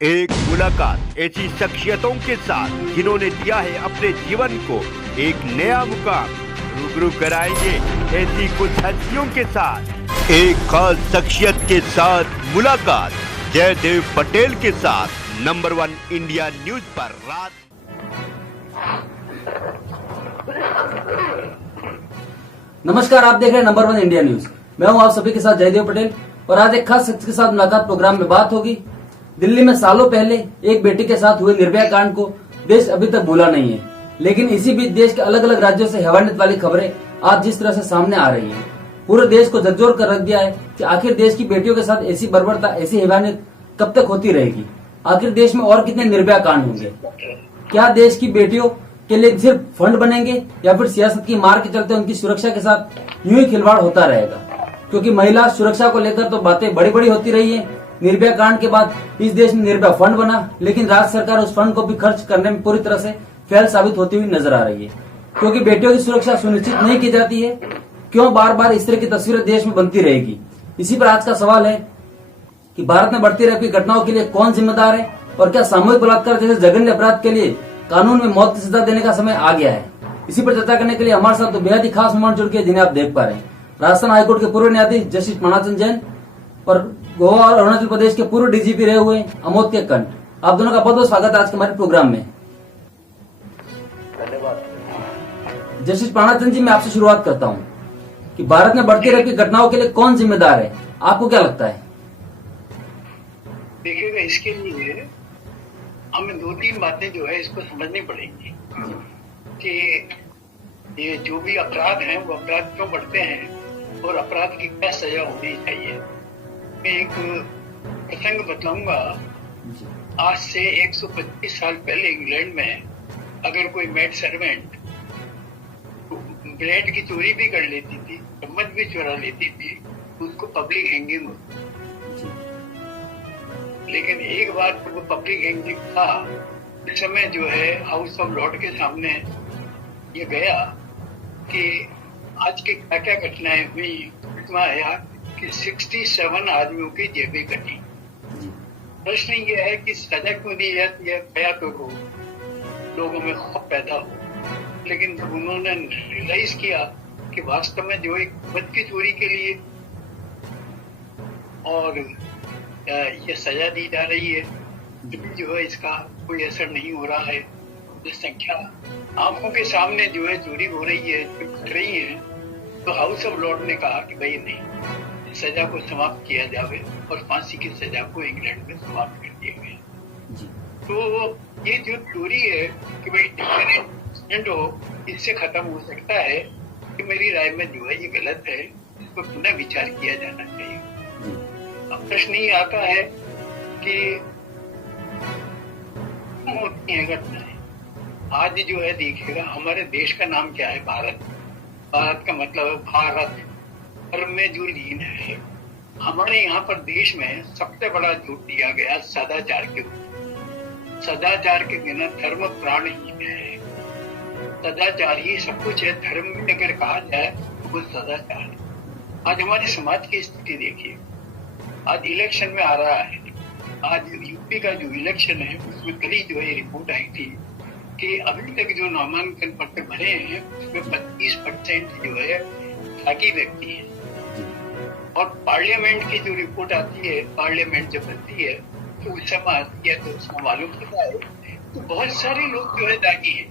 एक मुलाकात ऐसी शख्सियतों के साथ जिन्होंने दिया है अपने जीवन को एक नया मुकाम। रूबरू कराएंगे ऐसी कुछ हस्तियों के साथ एक खास शख्सियत के साथ मुलाकात जयदेव पटेल के साथ नंबर 1 इंडिया न्यूज पर रात। नमस्कार, आप देख रहे हैं नंबर 1 इंडिया न्यूज। मैं हूं आप सभी के साथ जयदेव पटेल और आज एक खास शख्स के साथ मुलाकात प्रोग्राम में बात होगी। दिल्ली में सालों पहले एक बेटी के साथ हुए निर्भया कांड को देश अभी तक भूला नहीं है, लेकिन इसी बीच देश के अलग अलग राज्यों से हैवानियत वाली खबरें आज जिस तरह से सामने आ रही हैं, पूरे देश को झकझोर कर रख दिया है कि आखिर देश की बेटियों के साथ ऐसी बर्बरता, ऐसी हैवानियत कब तक होती रहेगी। आखिर देश में और कितने निर्भया कांड होंगे? क्या देश की बेटियों के लिए सिर्फ फंड बनेंगे या फिर सियासत की मार के चलते उनकी सुरक्षा के साथ यूं ही खिलवाड़ होता रहेगा? क्योंकि महिला सुरक्षा को लेकर तो बातें बड़ी बड़ी होती रही है। निर्भया कांड के बाद इस देश में निर्भया फंड बना, लेकिन राज्य सरकार उस फंड को भी खर्च करने में पूरी तरह से फेल साबित होती हुई नजर आ रही है। क्योंकि बेटियों की सुरक्षा सुनिश्चित नहीं की जाती है, क्यों बार बार इस तरह की तस्वीरें देश में बनती रहेगी? इसी पर आज का सवाल है कि भारत में बढ़ती रहती घटनाओं के लिए कौन जिम्मेदार है और क्या सामूहिक बलात्कार जैसे जघन्य अपराध के लिए कानून में मौत की सजा देने का समय आ गया है? इसी पर चर्चा करने के लिए हमारे साथ तो बेहद ही खास मेहमान जुड़ के जिन्हें आप देख पा रहे हैं। राजस्थान हाईकोर्ट के पूर्व न्यायाधीश जस्टिस पानाचंद जैन और गोवा और अरुणाचल प्रदेश के पूर्व डीजीपी रहे हुए अमोद के कंठ। आप दोनों का बहुत बहुत स्वागत है आज के हमारे प्रोग्राम में। धन्यवाद। जस्टिस पानाचंद जी, मैं आपसे शुरुआत करता हूं कि भारत में बढ़ती रहती घटनाओं के लिए कौन जिम्मेदार है? आपको क्या लगता है? देखिएगा, इसके लिए हमें 2-3 बातें जो है इसको समझनी पड़ेंगी कि ये जो भी अपराध हैं वो अपराध क्यों बढ़ते हैं और अपराध की क्या सजा होनी चाहिए। मैं एक प्रसंग बताऊंगा। आज से 125 साल पहले इंग्लैंड में अगर कोई मेड सर्वेंट ब्रेड की चोरी भी कर लेती थी, चम्मच भी चुरा लेती थी, उसको पब्लिक हैंगिंग होती। लेकिन एक बार जब वो पब्लिक हैंगिंग था, इस समय जो है हाउस ऑफ लॉर्ड के सामने ये गया कि आज की क्या क्या घटनाएं हुई। इतना आया कि 67 आदमियों की जेबें कटी। प्रश्न ये है कि सजा क्यों दी जाती है? गया तो लोगों में खौफ पैदा हो, लेकिन जब उन्होंने रियलाइज किया कि वास्तव में जो एक मत की चोरी के लिए और ये सजा दी जा रही है, जो है इसका कोई असर नहीं हो रहा है। संख्या आंखों के सामने जो है चोरी हो रही है, जो घट रही है, तो हाउस ऑफ लॉर्ड ने कहा कि भाई नहीं, सजा को समाप्त किया जाए और फांसी की सजा को इंग्लैंड में समाप्त कर दिया गया। तो ये जो चोरी है कि भाई डिफरेंट हो, इससे खत्म हो सकता है कि मेरी राय में जो है ये गलत है, इसको पुनः विचार किया जाना चाहिए। अब प्रश्न ये आता है कि होती है घटनाएं। आज जो है देखिएगा, हमारे देश का नाम क्या है? भारत। भारत का मतलब है भारत, धर्म में जो लीन है। हमारे यहाँ पर देश में सबसे बड़ा जोर दिया गया सदाचार के ऊपर। सदाचार के बिना धर्म प्राणहीन है। सदाचार ही सब कुछ है। धर्म में अगर कहा जाए तो वो सदाचार है। आज हमारे समाज की स्थिति देखिए। आज इलेक्शन में आ रहा है। आज यूपी का जो इलेक्शन है उसमें कल ही जो है रिपोर्ट आई थी कि अभी तक जो नामांकन पत्र भरे हैं उसमें 25% जो है खाकी व्यक्ति है। और पार्लियामेंट की जो रिपोर्ट आती है, पार्लियामेंट जब बनती है तो उस समय आती है तो उसमें मालूम होता है तो बहुत सारे लोग जो है दागी है।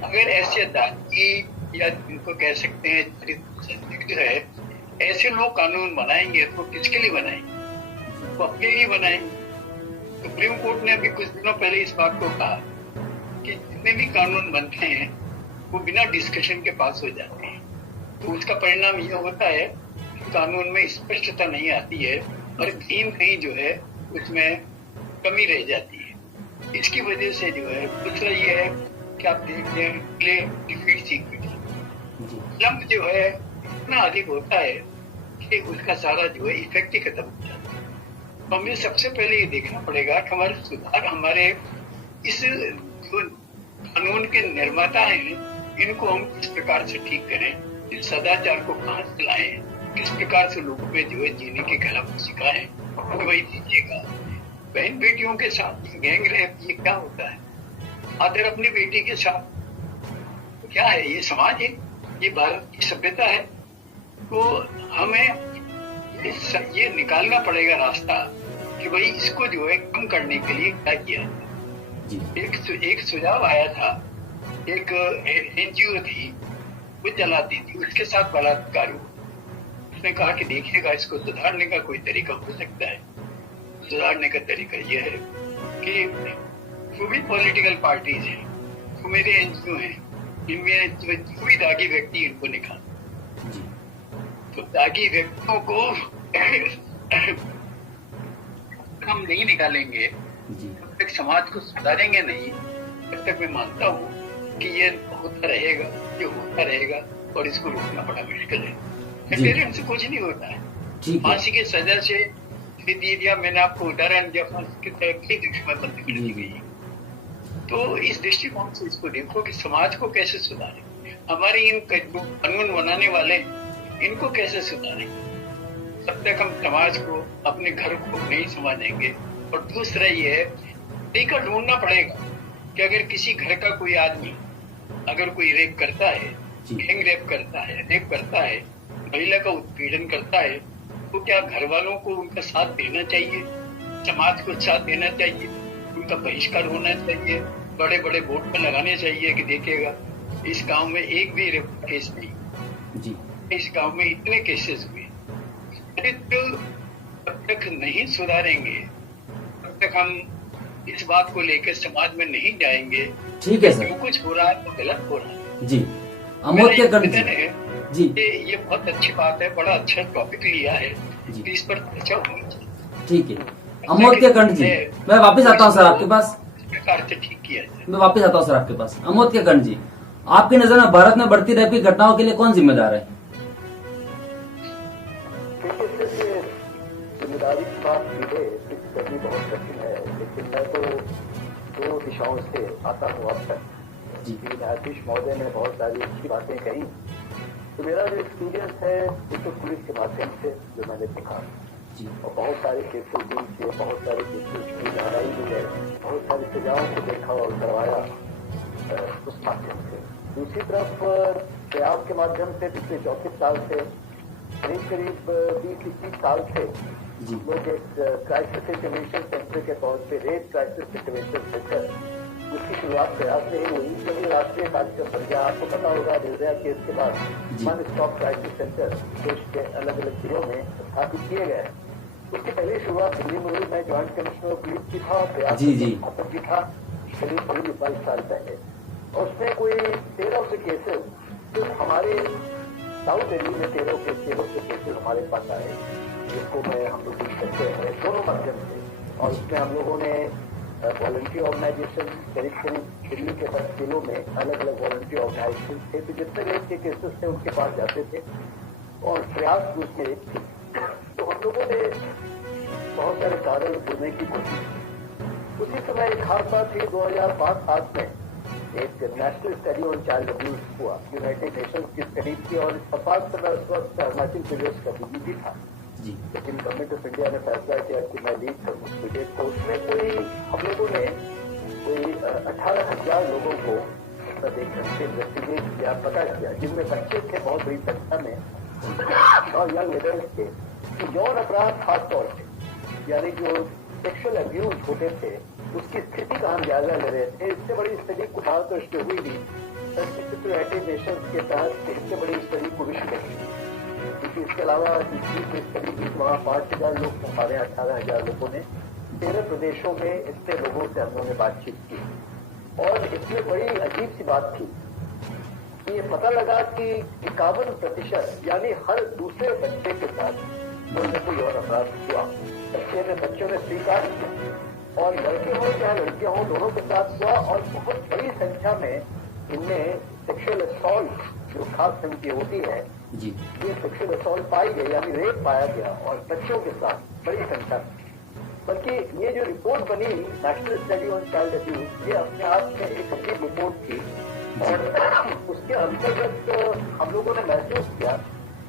अगर ऐसे दागी या जिनको कह सकते हैं जो है, ऐसे लोग कानून बनाएंगे तो किसके लिए बनाएंगे? तो अपने लिए बनाएंगे। सुप्रीम कोर्ट ने अभी कुछ दिनों पहले इस बात को कहा कि जितने भी कानून बनते हैं वो बिना डिस्कशन के पास हो जाते हैं। तो उसका परिणाम यह होता है कि कानून में स्पष्टता नहीं आती है और कहीं जो है उसमें कमी रह जाती है। इसकी वजह से जो है दूसरा ये है कि आप देखते हैं प्ले डिफीट इक्विटी लंब जो है इतना अधिक होता है कि उसका सारा जो है इफेक्ट ही खत्म हो जाता है। तो हमें सबसे पहले ये देखना पड़ेगा कि हमारे सुधार, हमारे इस जो कानून के निर्माता हैं, इनको हम किस प्रकार से ठीक करें, इस सदाचार को कहाँ से लाएं, किस प्रकार से लोगों में जो है जीने की कला को सिखाएं। तो वही दीजिएगा बहन बेटियों के साथ गैंग रेप, ये क्या होता है? फादर अपनी बेटी के साथ, क्या है ये? समाज है, ये भारत की सभ्यता है। तो हमें ये निकालना पड़ेगा रास्ता कि भाई इसको जो है कम करने के लिए क्या किया जाए। एक सुझाव आया था, एक एनजीओ थी, वो चलाती थी, उसके साथ बलात्कार हुआ। उसने कहा कि देखिएगा, इसको सुधारने का कोई तरीका हो सकता है। सुधारने का तरीका यह है कि जो भी पॉलिटिकल पार्टीज हैं, जो मेरे एनजीओ हैं, इनमें जो भी दागी व्यक्ति, इनको निकाल। तो दागी व्यक्तियों को हम नहीं निकालेंगे, जब तक समाज को सुधारेंगे नहीं, तब तक मैं मानता हूँ कि ये होता रहेगा, ये होता रहेगा, और इसको रोकना बड़ा मुश्किल है। पेरेंट्स से कुछ नहीं होता है। फांसी की सजा से दे दिया, मैंने आपको उदाहरण दिया, फांसी की दृष्टि बंद कर दी गई। तो इस दृष्टिकोण से इसको देखो कि समाज को कैसे सुधारें, हमारे इन कानून बनाने वाले इनको कैसे सुधारें। जब तक हम समाज को, अपने घर को नहीं समझेंगे। और दूसरा ये है, तरीका ढूंढना पड़ेगा कि अगर किसी घर का कोई आदमी अगर कोई रेप करता है, गैंग रेप करता है, रेप करता है, महिला का उत्पीड़न करता है, तो क्या घर वालों को उनका साथ देना चाहिए, समाज को साथ देना चाहिए, उनका बहिष्कार होना चाहिए, बड़े बड़े बोर्ड पर लगाने चाहिए कि देखिएगा इस गांव में एक भी रेप केस नहीं, इस गांव में इतने केसेस हुए। तो तब तक नहीं सुधारेंगे, तब तक हम इस बात को लेकर समाज में नहीं जाएंगे। ठीक है सर, जो कुछ हो रहा है तो गलत हो रहा है। जी अमोत्य कर्ण जी, ये बहुत अच्छी बात है, बड़ा अच्छा टॉपिक लिया है, इस पर चर्चा होनी चाहिए। ठीक है अमोत्य कर्ण जी, मैं वापस आता हूँ सर आपके पास। प्रकार से ठीक किया जाए। मैं वापस आता हूँ सर आपके पास। अमोत्य कर्ण जी, आपकी नजर में भारत में बढ़ती रेप की घटनाओं के लिए कौन जिम्मेदार है? जिम्मेदारी की बात की है, करनी बहुत कठिन है, लेकिन मैं तो दो दिशाओं से आता हूँ अब तक। न्यायाधीश महोदय ने बहुत सारी अच्छी बातें कही, तो मेरा जो एक्सपीरियंस है वो तो पुलिस के माध्यम से जो मैंने देखा, और बहुत सारे केसेस डील किए, बहुत सारे केसेस की लड़ाई भी है, बहुत सारी सजाओं को देखा और करवाया उस माध्यम से। दूसरी तरफ प्रयास के माध्यम से पिछले 34 साल से, करीब 20-21 साल से लोग एक क्राइसिस इंटरवेंशन सेंटर के तौर पे रेप क्राइसिस इंटरवेंशन सेंटर, उसकी शुरुआत प्रयास से ही हुई, क्योंकि राष्ट्रीय कार्यक्रम बन गया। आपको पता होगा निर्भया केस के बाद वन स्टॉप क्राइसिस सेंटर देश के अलग अलग जिलों में स्थापित किए गए। उसकी पहली शुरुआत दिल्ली में हुई, मैं ज्वाइंट कमिश्नर ऑफ पुलिस की था, प्रयास भी था करीब 22 साल पहले। और उसमें कोई 13 से केसेस सिर्फ हमारे साउथ दिल्ली में 13 से केसेस हमारे पास आए, जिसको हम लोग देख सकते हैं दोनों माध्यम से। और उसमें हम लोगों ने वॉलंटियर ऑर्गेनाइजेशन करीब दिल्ली के 10 जिलों में अलग अलग वॉलंटियर ऑर्गेनाइजेशन थे, तो जितने रेप के केसेस थे उनके पास जाते थे, और प्रयास उसमें एक थी। तो हम लोगों ने बहुत सारे कारण ढूंढने की कोशिश की। उसी समय एक हादसा थी 2005-7 में, एक national study on child abuse हुआ, यूनाइटेड नेशंस की स्टडी थी, और सफात से मैं उस वक्त अरुणाचल प्रदेश का डीजीपी था, लेकिन गवर्नमेंट ऑफ इंडिया ने फैसला किया कि मैं लीड करूँ उस प्रोजेक्ट को। उसमें हम लोगों ने कोई 18,000 लोगों को एक घंटे इन्वेस्टिगेट किया, पता किया, जिनमें बच्चे थे बहुत बड़ी संख्या में, और यंग एडल्ट थे, कि यौन अपराध खास तौर से, यानी जो सेक्सुअल अब्यूज होते थे, उसकी स्थिति का हम जायजा ले रहे थे। इससे बड़ी स्टडी को भारत तो हुई नहीं, यूनाइटेड नेशंस के तहत इससे बड़ी स्टडी को विश्व नहीं, क्योंकि इसके अलावा वहाँ 5,000 लोग, हमारे 18,000 लोगों ने 13 प्रदेशों में इतने लोगों से हम लोगों ने बातचीत की। और इसमें बड़ी अजीब सी बात थी कि ये पता लगा कि 51% यानी हर दूसरे बच्चे के साथ को यौन अपराध हुआ। बच्चों ने स्वीकार किया, और लड़के हो चाहे लड़कियां हो, दोनों के साथ हुआ, और बहुत बड़ी संख्या में इनमें सेक्सुअल असॉल्ट जो खास ढंग की होती है, ये सेक्सुअल असॉल्ट पाई गई, यानी रेप पाया गया, और बच्चों के साथ बड़ी संख्या में। बल्कि ये जो रिपोर्ट बनी national study on child abuse, ये अपने आप में एक अच्छी रिपोर्ट थी, और उसके अंतर्गत हम लोगों ने महसूस किया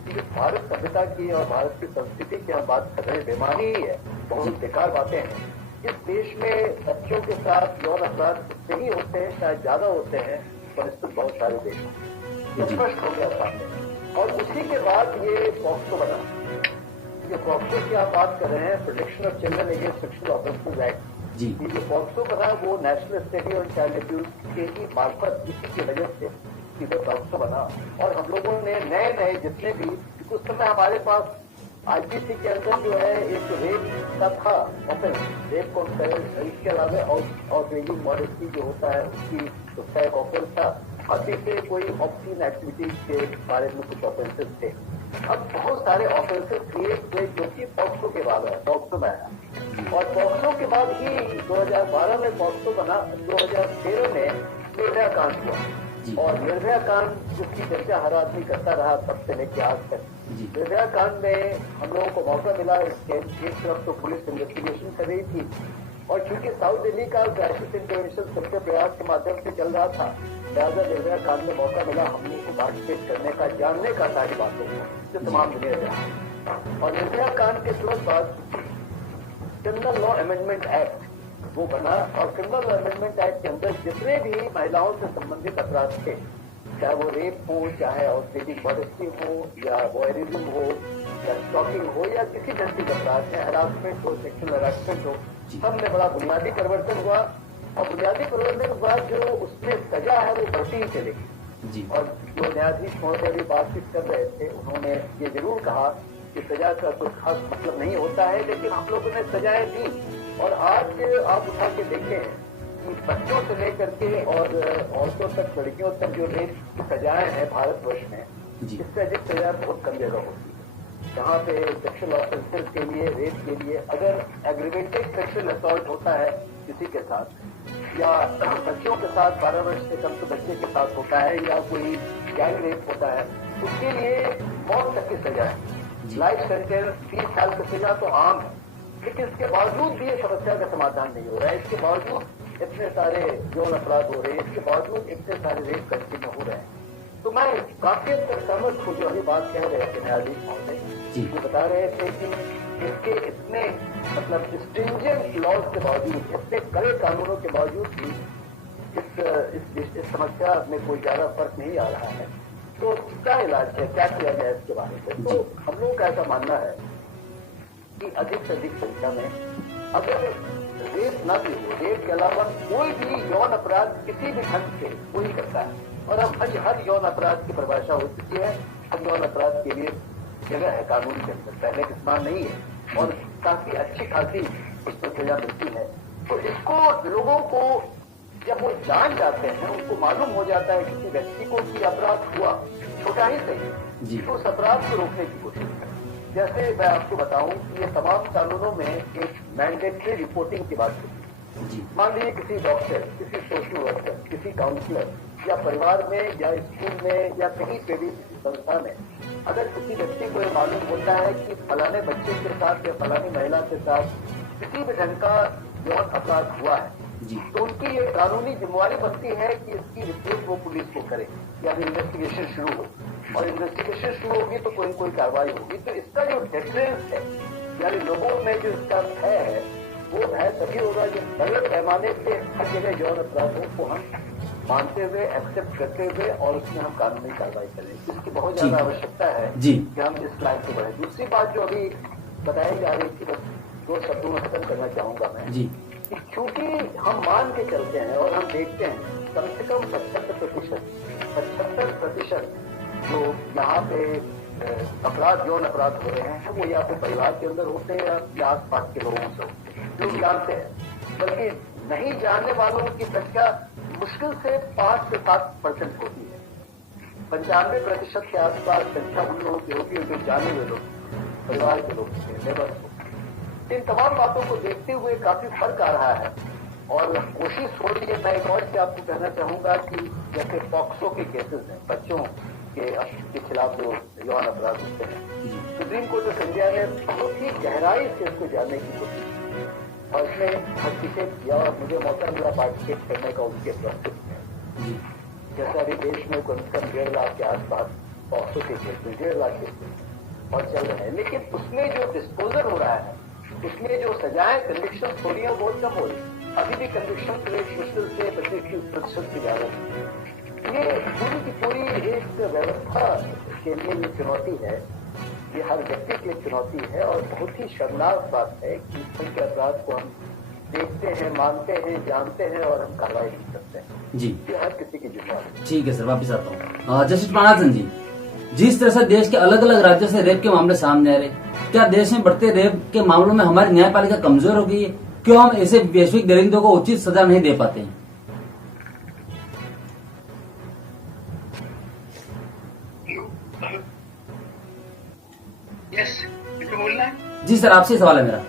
कि भारत सभ्यता की और भारत की संस्कृति की हम बात कर रहे हैं, बेमानी ही है, बहुत बेकार बातें हैं। इस देश में बच्चों के साथ यौन अपराध जितने ही होते हैं, शायद ज्यादा होते हैं बनिस्पत बहुत सारे देशों में। ये स्पष्ट हो गया सामने। और उसी के बाद ये पॉक्सो बना। ये पॉक्सो की आप बात कर रहे हैं, protection of children against sexual offences act. जी। ये जो पॉक्सो बना वो national study on child abuse के ही मार्फत, इसी की वजह से सीधे पॉक्सो बना। और हम लोगों ने नए नए जितने भी, उस समय हमारे पास आईपीसी के अंदर जो है एक रेप का था ऑफेंस, रेप को इसके अलावा आउटरेजिंग मॉडेस्टी जो होता है उसका एक ऑफेंस था। अति से कोई ऑब्सीन एक्टिविटीज के बारे में कुछ ऑफेंसेस थे। अब बहुत सारे ऑफेंसेस क्रिएट हुए जो कि पॉक्सो के बाद है, पॉक्सो में आया। और पॉक्सो के बाद ही 2012 में पॉक्सो बना, 2013 में निर्भया कांड हुआ। और निर्भया कांड जिसकी चर्चा हर आदमी करता रहा तब से लेकर आज तक। निर्भया कांड में हम लोगों को मौका मिला, इसके एक तरफ तो पुलिस इन्वेस्टिगेशन कर रही थी, और चूंकि साउथ दिल्ली का क्राइसिस इंटरवेंशन सबके प्रयास के माध्यम से चल रहा था, लिहाजा निर्भया कांड में मौका मिला हम लोग को पार्टिसिपेट करने का, जानने का सारी बातों को, जो तमाम दुनिया में। और निर्भया कांड के तुरंत बाद क्रिमिनल लॉ अमेंडमेंट एक्ट वो बना। और क्रिमिनल लॉ अमेंडमेंट एक्ट के अंदर जितने भी महिलाओं से संबंधित अपराध थे, चाहे वो रेप हो, चाहे आउटरेजिंग मॉडेस्टी हो, या वॉयरिज्म हो, या स्टॉकिंग हो, या किसी नैतिक अपराध में हरासमेंट हो, सेक्सुअल हरासमेंट हो, सब में बड़ा बुनियादी परिवर्तन हुआ। और बुनियादी परिवर्तन के बाद जो उसमें सजा है वो बढ़ती ही चलेगी। और जो न्यायाधीश महोदय भी बातचीत कर रहे थे, उन्होंने ये जरूर कहा कि सजा का कुछ खास मतलब नहीं होता है, लेकिन हम लोगों ने सजाएं दी। और आज आप उठा के देखें कि बच्चों से लेकर के और औरतों तक, लड़कियों तक जो रेप की सजाएं हैं भारतवर्ष में, इससे अधिक सजा बहुत कम जगह होती है। जहाँ पे सेक्सुअल ऑफेंसेस के लिए, रेप के लिए, अगर एग्रीवेटेड सेक्सुअल असॉल्ट होता है किसी के साथ, या बच्चों के साथ 12 वर्ष से कम के बच्चे के साथ होता है, या कोई गैंग रेप होता है, उसके लिए मौत तक की सजा है, लाइफ सेंटेंस, 30 साल की सजा तो आम है। लेकिन इसके बावजूद भी ये समस्या का समाधान नहीं हो रहा है। इसके बावजूद इतने सारे यौन अपराध हो रहे हैं, इसके बावजूद इतने सारे रेप कंटिन्यू हो रहे हैं। तो मैं काफी हद तक सहमत हूँ जो अभी बात कह रहे थे न्यायाधीश महोदय, जो बता रहे थे कि इसके इतने मतलब स्ट्रिंजेंट लॉज के बावजूद, इतने कड़े कानूनों के बावजूद भी इस समस्या में कोई ज्यादा फर्क नहीं आ रहा है। तो क्या इलाज है, क्या किया जाए इसके बारे में? तो हम लोगों का ऐसा मानना है कि अधिक से अधिक संख्या में, अगर रेप न भी हो, रेप के अलावा कोई भी यौन अपराध किसी भी ढंग से कोई करता है, और अब हर यौन अपराध की परिभाषा हो चुकी है, हर यौन अपराध के लिए जगह है कानून के अंदर, पहले के समान नहीं है, और काफी अच्छी खासी उस पर सजा मिलती है। तो इसको लोगों को जब वो जान जाते हैं, उनको मालूम हो जाता है किसी व्यक्ति को कि अपराध हुआ, छोटा ही सही, तो उस अपराध को रोकने की कोशिश करें। जैसे मैं आपको बताऊं कि ये तमाम कानूनों में एक मैंडेटरी रिपोर्टिंग की बात होती है। मान लीजिए किसी डॉक्टर, किसी सोशल वर्कर, किसी काउंसलर, या परिवार में, या स्कूल में, या कहीं पे भी संस्था में, अगर किसी व्यक्ति को ये मालूम होता है कि फलाने बच्चे के साथ या फलानी महिला के साथ किसी भी ढंग का यौन अपराध हुआ है, तो उनकी ये कानूनी जिम्मेवारी बनती है कि इसकी रिपोर्ट वो पुलिस को करे, यानी इन्वेस्टिगेशन शुरू हो, और इन्वेस्टिगेशन शुरू होगी तो कोई कोई कार्रवाई होगी। तो इसका जो डिफरेंस है, यानी लोगों में जो इसका भय है, वो भय तभी होगा जो बड़े पैमाने पे हर जगह यौन अपराधों को हम मानते हुए, एक्सेप्ट करते हुए, और उसमें हम कानूनी कार्रवाई करें। इसकी बहुत ज्यादा आवश्यकता है कि हम इस लाइन को बढ़े। दूसरी बात जो अभी बताई जा रही थी, बस 2 शब्दों में खत्म करना चाहूंगा मैं, कि क्योंकि हम मान के चलते हैं और हम देखते हैं कम से कम 75% जो यहाँ पे अपराध, यौन अपराध हो रहे हैं, वो या तो परिवार के अंदर होते हैं या आस पास के लोगों से होते हैं, लोग जानते हैं। बल्कि नहीं जानने वालों की संख्या मुश्किल से 5 से 7% होती है। 95% के आसपास संख्या उन लोगों की होती है जो जाने हुए लोग, परिवार के लोग, लेबर्स को। इन तमाम बातों को देखते हुए काफी फर्क आ रहा है, और कोशिश हो रही है। मैं एक और से आपको कहना चाहूंगा कि जैसे पॉक्सो के केसेस हैं, बच्चों के खिलाफ जो यौन अपराध होते हैं, सुप्रीम कोर्ट ऑफ इंडिया ने बहुत ही गहराई से इसको जानने की कोशिश की, और इसमें हस्तक्षेप किया, और मुझे मौका मिला पार्टिसिपेट करने का उनके प्रोसेस में। जैसे अभी देश में कम से कम 1.5 लाख के आसपास पॉक्सो के केसेस, 1.5 लाख केसेस और चल रहे हैं, लेकिन उसमें जो डिस्पोजल हो रहा है उसमें जो सजाएं कन्विक्शन हो रही है वो बहुत कम हो रही है। अभी भी कन्विक्शन रेट मुश्किल से 25% से ज्यादा। ये पूरी की पूरी एक व्यवस्था के लिए ये चुनौती है, ये हर व्यक्ति की चुनौती है और बहुत ही शर्मनाक बात है कि इस तरह के अपराध को हम देखते हैं, मानते हैं, जानते हैं और हम कार्रवाई नहीं करते हैं। जी, ये हर किसी की जिम्मेदारी है। ठीक है सर, वापिस आता हूँ। जस्टिस पानासन जी, जिस तरह से देश के अलग अलग राज्यों से रेप के मामले सामने आ रहे, क्या देश में बढ़ते रेप के मामलों में हमारी न्यायपालिका कमजोर हो गई है? क्यों हम ऐसे वैश्विक दरिंदों को उचित सजा नहीं दे पाते हैं? यस, बोलना है। जी सर, आपसे सवाल है मेरा।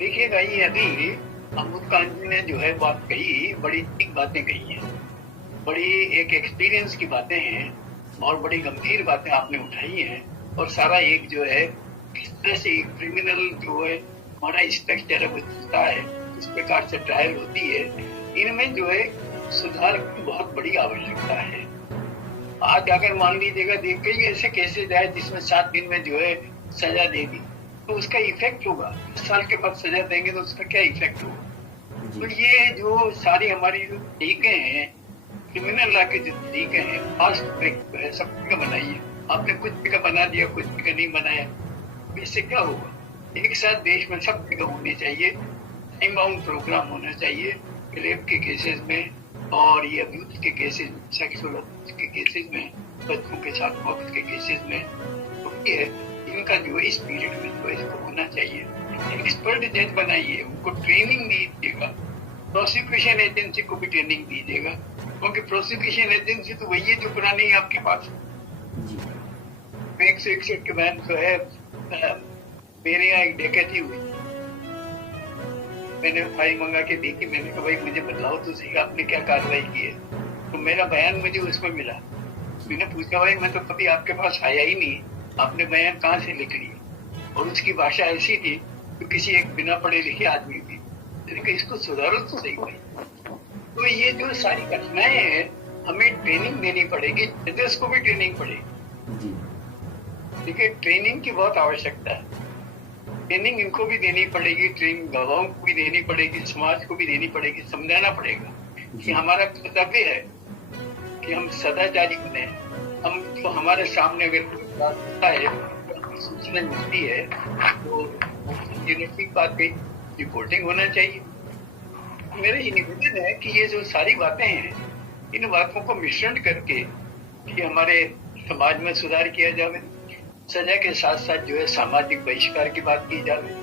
देखिएगा, ये अभी अमूल कांत ने जो है बात कही, बड़ी ठीक बातें कही हैं, बड़ी एक एक्सपीरियंस की बातें हैं और बड़ी गंभीर बातें आपने उठाई हैं। और सारा एक जो है किस तरह से क्रिमिनल जो है हमारा स्ट्रक्चर है वो चलता है, किस प्रकार से ट्रायल होती है, इनमें जो है सुधार की बहुत बड़ी आवश्यकता है। आज अगर मान लीजिएगा देख के ऐसे केसेज आए जिसमें 7 दिन में जो है सजा दे दी, तो उसका इफेक्ट होगा। 10 साल के बाद सजा देंगे तो उसका क्या इफेक्ट होगा? तो ये जो सारी हमारी जो तरीके हैं, क्रिमिनल लॉ के जो तरीके हैं, फास्ट ट्रैक है, सब जगह बनाइए। आपने कुछ जगह बना दिया, कुछ जगह नहीं बनाया, इससे क्या होगा? एक साथ देश में सब जगह होनी चाहिए, टाइम बाउंड प्रोग्राम होना चाहिए रेप के केसेस में और ये अब्यूज के केसेस, सेक्सुअल अब्यूज के केसेस में, बच्चों के साथ मौत के केसेस में। तो ये इनका जो है इस पीरियड में जो है इसको होना चाहिए। एक्सपर्ट जज बनाइए, उनको ट्रेनिंग दीजिएगा, प्रोसिक्यूशन एजेंसी को भी ट्रेनिंग दीजिएगा, क्योंकि प्रोसिक्यूशन एजेंसी तो वही है जो पुरानी है आपके पास। 161 के बाद जो है मेरे यहाँ एक डकैती हुई, मैंने फाइल मंगा के देखी, मैंने कहा भाई मुझे बताओ तो सही आपने क्या कार्रवाई की है। तो मेरा बयान मुझे उसमें मिला। मैंने पूछा भाई मैं तो कभी आपके पास आया ही नहीं, आपने बयान कहाँ से लिख लिया? और उसकी भाषा ऐसी थी तो किसी एक बिना पढ़े लिखे आदमी थी। मैंने कहा इसको सुधारो तो सही भाई। तो ये जो सारी घटनाएं हैं हमें ट्रेनिंग देनी पड़ेगी, जजेस को भी ट्रेनिंग पड़ेगी। देखिए ट्रेनिंग की बहुत आवश्यकता है, ट्रेनिंग इनको भी देनी पड़ेगी, ट्रेनिंग गवाहों को भी देनी पड़ेगी, समाज को भी देनी पड़ेगी, समझाना पड़ेगा कि हमारा कर्तव्य है कि हम सदाचारी बने। हम तो हमारे सामने अगर कोई बात होता है, सूचना मिलती है तो यूनिवर्सिटी बात पे रिपोर्टिंग होना चाहिए। मेरा ये निवेदन है कि ये जो सारी बातें हैं, इन बातों को मिश्रण करके कि हमारे समाज में सुधार किया जाए, सजा के साथ साथ जो है सामाजिक बहिष्कार की बात की जाए।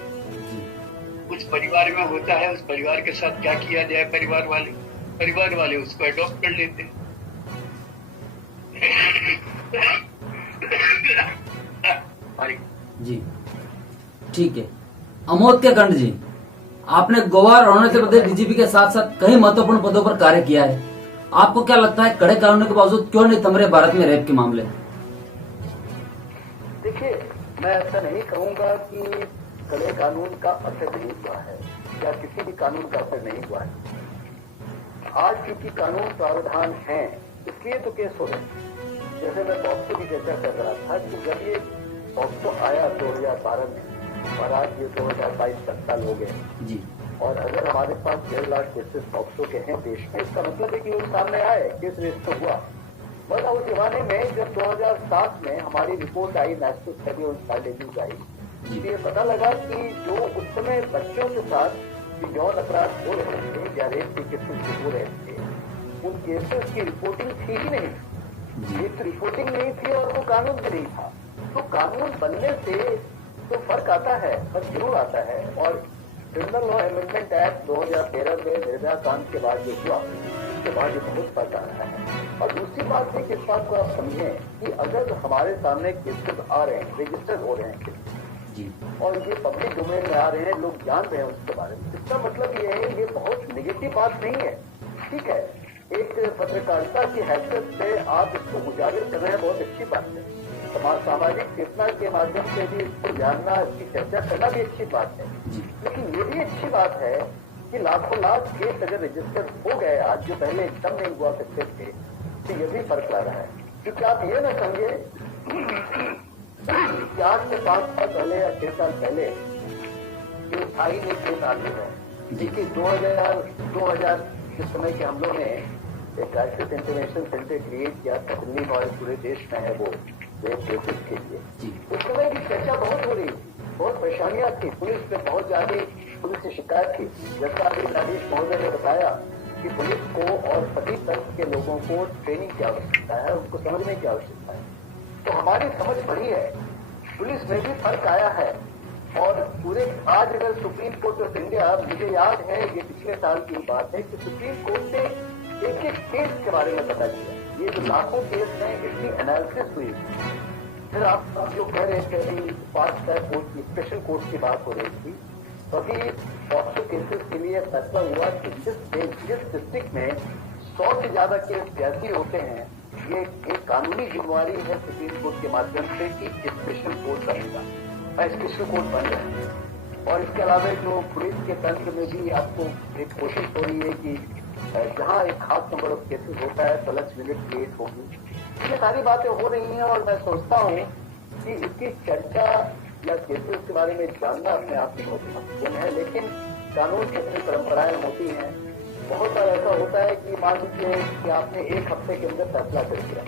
कुछ परिवार में होता है, उस परिवार के साथ क्या किया जाए, परिवार वाले उसको अडॉप्ट कर लेते हैं। जी ठीक है। अमोद कांत जी, आपने गोवा और अरुणाचल प्रदेश डीजीपी के साथ साथ कई महत्वपूर्ण पदों पर कार्य किया है। आपको क्या लगता है कड़े कानूनों के बावजूद क्यों नहीं थम रहे भारत में रेप के मामले? देखिए, मैं ऐसा नहीं कहूंगा कि कड़े कानून का असर नहीं हुआ है या किसी भी कानून का असर नहीं हुआ है। आज क्योंकि कानून प्रावधान है इसलिए तो केस हो रहे हैं। जैसे मैं पॉक्सो की चर्चा कर रहा था कि जब ये पॉक्सो आया 2012 में और आज ये 2022 तक साल हो गए जी, और अगर हमारे पास 1.5 लाख केसेस पॉक्सो के हैं देश में, इसका मतलब है कि वो सामने आए, केस रजिस्टर हुआ। वरना उस जमाने में जब 2007 में हमारी रिपोर्ट आई, नेशनल सर्विलेंस इंटेलिजेंस आई, ये पता लगा कि जो उस समय बच्चों के साथ यौन अपराध हो रहे थे या रेप के केसेस हो रहे थे, उन केसेस की रिपोर्टिंग थी ही नहीं। एक रिपोर्टिंग नहीं थी और वो कानून भी नहीं था। तो कानून बनने से तो फर्क आता है, फर्क जरूर आता है। और क्रिमिनल लॉ अमेंडमेंट एक्ट 2013 में निर्भया कांड के बाद जो हुआ, उसके बाद ये बहुत फर्क आ रहा है। और दूसरी बात है कि इस बात को आप समझें कि अगर हमारे सामने केसेस आ रहे हैं, रजिस्टर हो रहे हैं और ये पब्लिक डोमेन में आ रहे हैं, लोग जान रहे हैं उसके बारे में, इसका मतलब ये है ये बहुत नेगेटिव बात नहीं है। ठीक है, एक पत्रकारिता की हैसियत से आप इसको उजागर कर रहे हैं, बहुत अच्छी बात है। सामाजिक चेतना के माध्यम से भी इसको जानना, इसकी चर्चा करना भी अच्छी बात है। लेकिन ये भी अच्छी बात है कि लाखों लाख केस अगर रजिस्टर हो गए आज, जो पहले एकदम नहीं हुआ करते थे, तो ये भी फर्क ला रहा है। क्योंकि आप ये ना समझे आज से 5 साल पहले या 6 साल पहले जो था ही नहीं केस आते हैं, देखिए 2000 के समय के हम लोग ने एक क्राइसिस इंटरवेंशन सेंटर क्रिएट किया था दिल्ली में और पूरे देश में है वो केसेस के लिए। उस समय की चर्चा बहुत हो रही थी, बहुत परेशानियां थी, पुलिस पे बहुत ज्यादा पुलिस से शिकायत थी। जैसा अभी राजेश महोदय ने बताया कि पुलिस को और सभी तर्क के लोगों को ट्रेनिंग की आवश्यकता है, उनको समझने की आवश्यकता है। तो हमारी समझ बढ़ी है, पुलिस में भी फर्क आया है। और पूरे आज अगर सुप्रीम कोर्ट ऑफ इंडिया, मुझे याद है ये पिछले साल की बात है कि सुप्रीम कोर्ट ने एक एक केस के बारे में पता किया। ये जो लाखों केस हैं इसकी एनालिसिस हुई। फिर आप जो कह रहे थे कि फास्ट ट्रैक कोर्ट की, स्पेशल कोर्ट की बात हो रही थी, तो अभी पॉक्सो केसेस के लिए फैसला हुआ कि जिस डिस्ट्रिक्ट में 100 से ज्यादा केस ऐसे होते हैं, ये एक कानूनी जिम्मेवारी है सुप्रीम कोर्ट के माध्यम से कि स्पेशल कोर्ट बनेगा, स्पेशल कोर्ट बन जाए। और इसके अलावा जो पुलिस के तंत्र में भी आपको एक कोशिश हो रही है कि जहाँ एक खास नंबर ऑफ केसेस होता है प्लस यूनिट क्रिएट होगी। ये सारी बातें हो रही हैं और मैं सोचता हूँ कि इसकी चर्चा या केसेस के बारे में जानना अपने आप में बहुत महत्वपूर्ण है। लेकिन कानून की अपनी परंपराएं होती हैं। बहुत बार ऐसा होता है कि मान लीजिए कि आपने एक हफ्ते के अंदर फैसला कर दिया,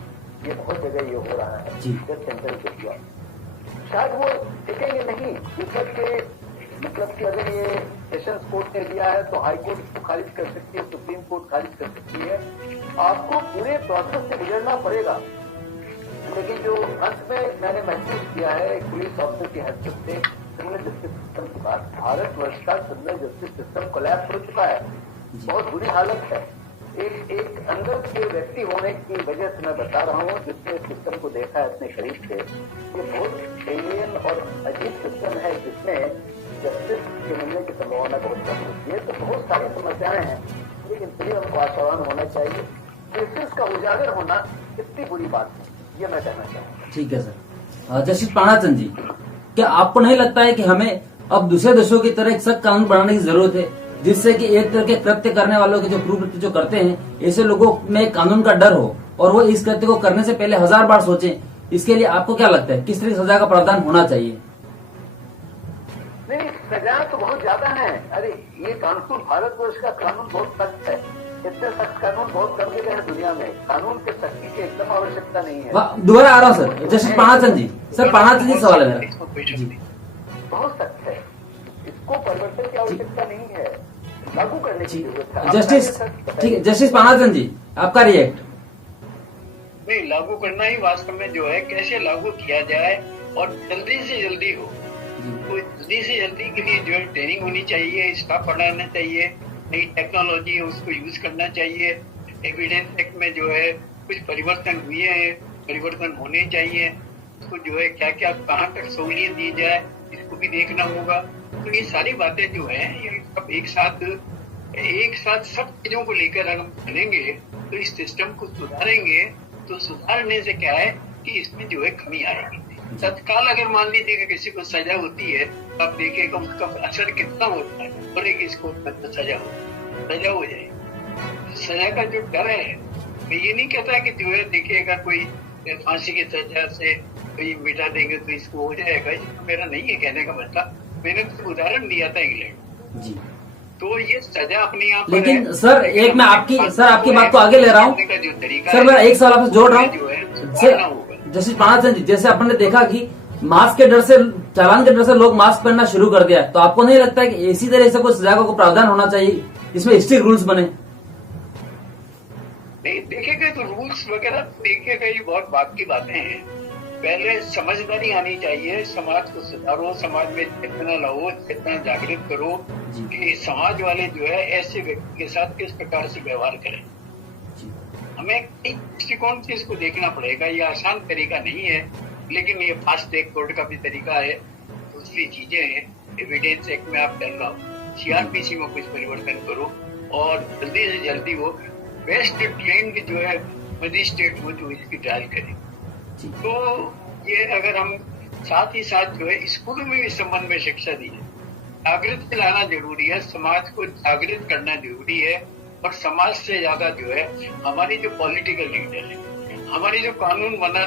ये बहुत जगह ये हो रहा है, जज सेंटर कर दिया, शायद वो टिकेंगे नहीं। मतलब कि अगर ये सेशंस कोर्ट ने दिया है तो हाई कोर्ट इसको खारिज कर सकती है, सुप्रीम कोर्ट खारिज कर सकती है। आपको पूरे प्रोसेस से गुजरना पड़ेगा। लेकिन जो अंत में मैंने महसूस किया है एक पुलिस ऑफिसर की हैसियत से, क्रिमिनल जस्टिस सिस्टम के बाद भारतवर्ष का क्रिमिनल जस्टिस सिस्टम कोलैप्स हो चुका है, बहुत बुरी हालत है। एक अंदर के व्यक्ति होने की वजह से मैं बता रहा हूँ जिसने इस सिस्टम को देखा है अपने करीब से। ये बहुत एलियन और अजीब सिस्टम है जिसमें जस्टिस के मिलने की संभावना बहुत कम होती है। तो बहुत सारी समस्याएं हैं, लेकिन फिर हमको आशावान होना चाहिए। केसेस का उजागर होना कितनी बुरी बात है, ये मैं कहना चाहूँगा। ठीक है सर। जस्टिस पानाचंद जी, क्या आपको नहीं लगता है कि हमें अब दूसरे देशों की तरह एक सख्त कानून बनाने की जरूरत है, जिससे कि एक तरह के कृत्य करने वालों के जो प्रवृत्ति जो करते हैं, ऐसे लोगों में कानून का डर हो और वो इस कृत्य को करने से पहले 1000 बार सोचें? इसके लिए आपको क्या लगता है, किस तरह की सजा का प्रावधान होना चाहिए? नहीं, सजाएं तो बहुत ज्यादा है। अरे ये कानून, भारतवर्ष का कानून बहुत सख्त है। इतने सख्त कानून बहुत कम जगह है दुनिया में। कानून के सख्ती की एकदम आवश्यकता नहीं है। दोबारा आ रहा हूँ सर, जस्टिस पानाचंद जी। सर पानाचंद जी सवाल है बहुत सख्त है, इसको परिवर्तन की आवश्यकता नहीं है, लागू करने की जरूरत है। जस्टिस, ठीक है जस्टिस पानाचंद जी, आपका रिएक्ट। नहीं, लागू करना ही वास्तव में जो है कैसे लागू किया जाए और जल्दी से जल्दी हो। कोई जल्दी से जल्दी के लिए जो है ट्रेनिंग होनी चाहिए, स्टाफ बढ़ाना चाहिए, नई टेक्नोलॉजी है उसको यूज करना चाहिए। एविडेंस एक्ट में जो है कुछ परिवर्तन हुए हैं, परिवर्तन होने चाहिए। उसको जो है क्या क्या कहाँ तक सहूलियत दी जाए इसको भी देखना होगा। तो ये सारी बातें जो है ये सब एक साथ सब चीजों को लेकर हम चलेंगे तो इस सिस्टम को सुधारेंगे। तो सुधारने से क्या है कि इसमें जो है कमी आएगी। तत्काल अगर मान लीजिए कि किसी को सजा होती है तो आप देखिएगा उसका असर कितना होता है और एक इसको सजा हो जाए। सजा का जो डर है, मैं ये नहीं कहता कि जो है देखिएगा कोई फांसी की सजा से कोई मिटा देंगे तो इसको हो जाएगा, ये मेरा नहीं है कहने का मतलब। मैंने तो उदाहरण दिया था इंग्लैंड जी। तो ये सजा अपने आप, लेकिन सर एक मैं आपकी बात को आगे ले रहा हूँ सर। मैं एक सवाल आपसे जोड़ रहा हूँ जस्टिस पानाचंद जी, जैसे अपन ने देखा कि मास्क के डर से, चालान के डर से लोग मास्क पहनना शुरू कर दिया, तो आपको नहीं लगता है कि इसी तरह से कोई सजा का प्रावधान होना चाहिए, इसमें स्ट्रिक्ट रूल्स बने? नहीं, देखेगा तो रूल्स वगैरह देखेगा ये बहुत बात की बातें हैं। पहले समझदारी आनी चाहिए, समाज को सुधारो, समाज में चेतना लाओ, चेतना जागृत करो कि समाज वाले जो है ऐसे व्यक्ति के साथ किस प्रकार से व्यवहार करें। हमें एक दृष्टिकोण से इसको देखना पड़ेगा। ये आसान तरीका नहीं है, लेकिन ये फास्ट ट्रैक कोर्ट का भी तरीका है, दूसरी चीजें हैं। एविडेंस एक्ट में आप कर लो, सीआरपीसी में कुछ परिवर्तन करो और जल्दी से जल्दी वो बेस्ट ट्रेंड जो है मजिस्ट्रेट हो जो इसकी ट्रायल करे। तो ये अगर हम साथ ही साथ जो है स्कूलों में इस संबंध में शिक्षा दी है, जागृत लाना जरूरी है, समाज को जागृत करना जरूरी है। और समाज से ज्यादा जो है हमारी जो पॉलिटिकल लीडर है, हमारी जो कानून बनाने